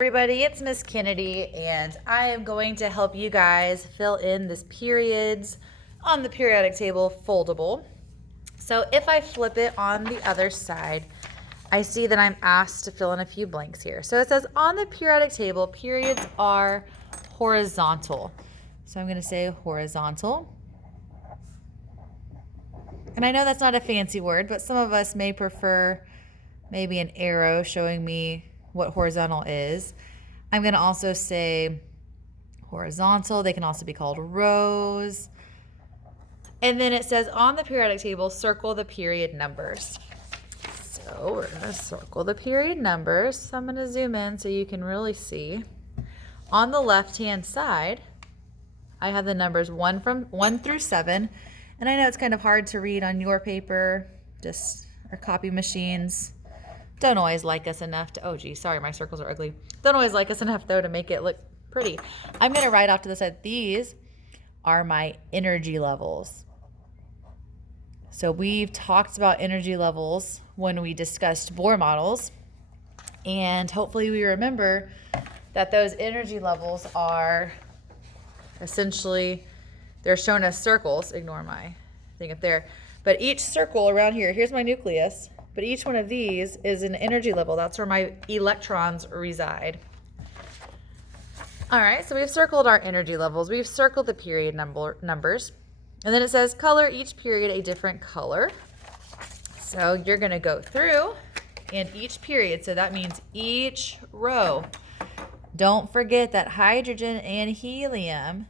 Everybody, it's Miss Kennedy, and I am going to help you guys fill in this periods on the periodic table foldable. So if I flip it on the other side, I see that I'm asked to fill in a few blanks here. So it says on the periodic table, periods are horizontal. So I'm going to say horizontal. And I know that's not a fancy word, but some of us may prefer maybe an arrow showing me what horizontal is. I'm going to also say horizontal. They can also be called rows. And then it says on the periodic table, circle the period numbers. So we're going to circle the period numbers. So I'm going to zoom in so you can really see. On the left-hand side, I have the numbers 1 through 7. And I know it's kind of hard to read on your paper, just our copy machines don't always like us enough to, oh geez, sorry, my circles are ugly. Don't always like us enough though to make it look pretty. I'm gonna write off to the side, these are my energy levels. So we've talked about energy levels when we discussed Bohr models, and hopefully we remember that those energy levels are essentially, they're shown as circles. Ignore my thing up there. But each circle around here, here's my nucleus, but each one of these is an energy level. That's where my electrons reside. All right, so we've circled our energy levels. We've circled the period numbers. And then it says color each period a different color. So you're gonna go through and each period, so that means each row. Don't forget that hydrogen and helium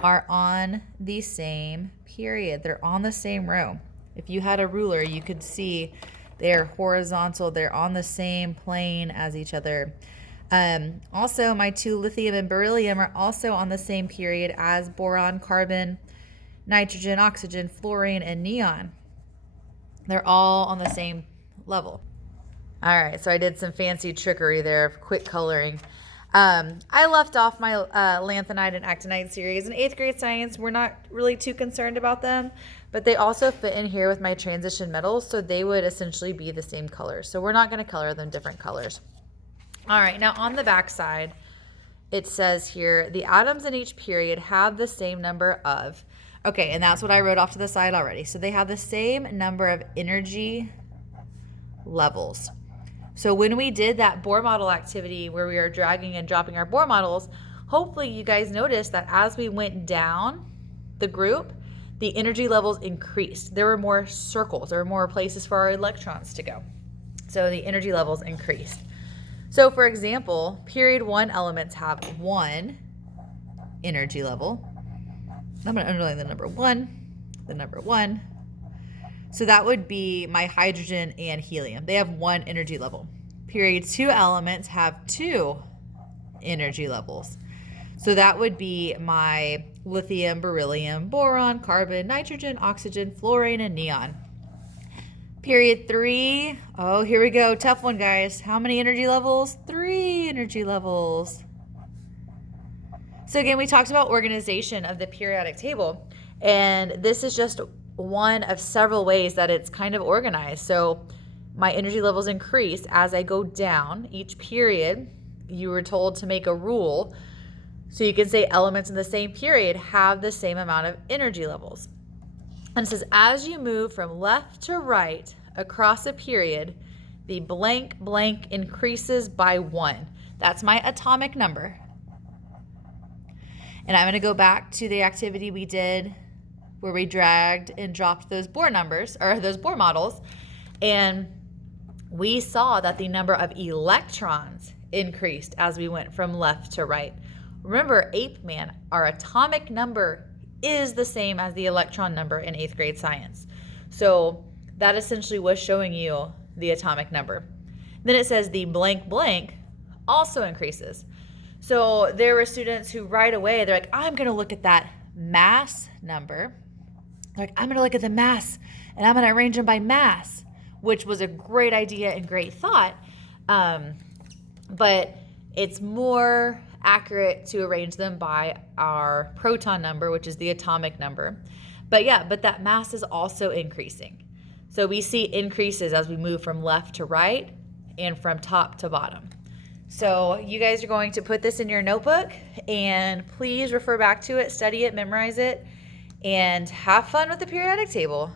are on the same period. They're on the same row. If you had a ruler, you could see they're horizontal. They're on the same plane as each other. Also, my two lithium and beryllium are also on the same period as boron, carbon, nitrogen, oxygen, fluorine, and neon. They're all on the same level. All right, so I did some fancy trickery there of quick coloring. I left off my lanthanide and actinide series. In 8th grade science, we're not really too concerned about them, but they also fit in here with my transition metals, so they would essentially be the same colors. So we're not going to color them different colors. All right, now on the back side, it says here, the atoms in each period have the same number of, okay, and that's what I wrote off to the side already. So they have the same number of energy levels. So when we did that Bohr model activity where we were dragging and dropping our Bohr models, hopefully you guys noticed that as we went down the group, the energy levels increased. There were more circles, there were more places for our electrons to go. So the energy levels increased. So for example, period 1 elements have 1 energy level. I'm going to underline the number 1. So that would be my hydrogen and helium. They have 1 energy level. Period 2 elements have 2 energy levels. So that would be my lithium, beryllium, boron, carbon, nitrogen, oxygen, fluorine, and neon. Period 3, oh, here we go. Tough one, guys. How many energy levels? 3 energy levels. So again, we talked about organization of the periodic table, and this is just one of several ways that it's kind of organized. So my energy levels increase as I go down each period. You were told to make a rule. So you can say elements in the same period have the same amount of energy levels. And it says, as you move from left to right across a period, the blank blank increases by 1. That's my atomic number. And I'm going to go back to the activity we did where we dragged and dropped those Bohr numbers, or those Bohr models, and we saw that the number of electrons increased as we went from left to right. Remember, Ape Man, our atomic number is the same as the electron number in 8th grade science. So that essentially was showing you the atomic number. Then it says the blank blank also increases. So there were students who right away, they're like, I'm going to look at that mass number. They're like, I'm going to look at the mass and I'm going to arrange them by mass, which was a great idea and great thought. But it's more accurate to arrange them by our proton number, which is the atomic number. But yeah, but that mass is also increasing. So we see increases as we move from left to right and from top to bottom. So you guys are going to put this in your notebook and please refer back to it, study it, memorize it, and have fun with the periodic table.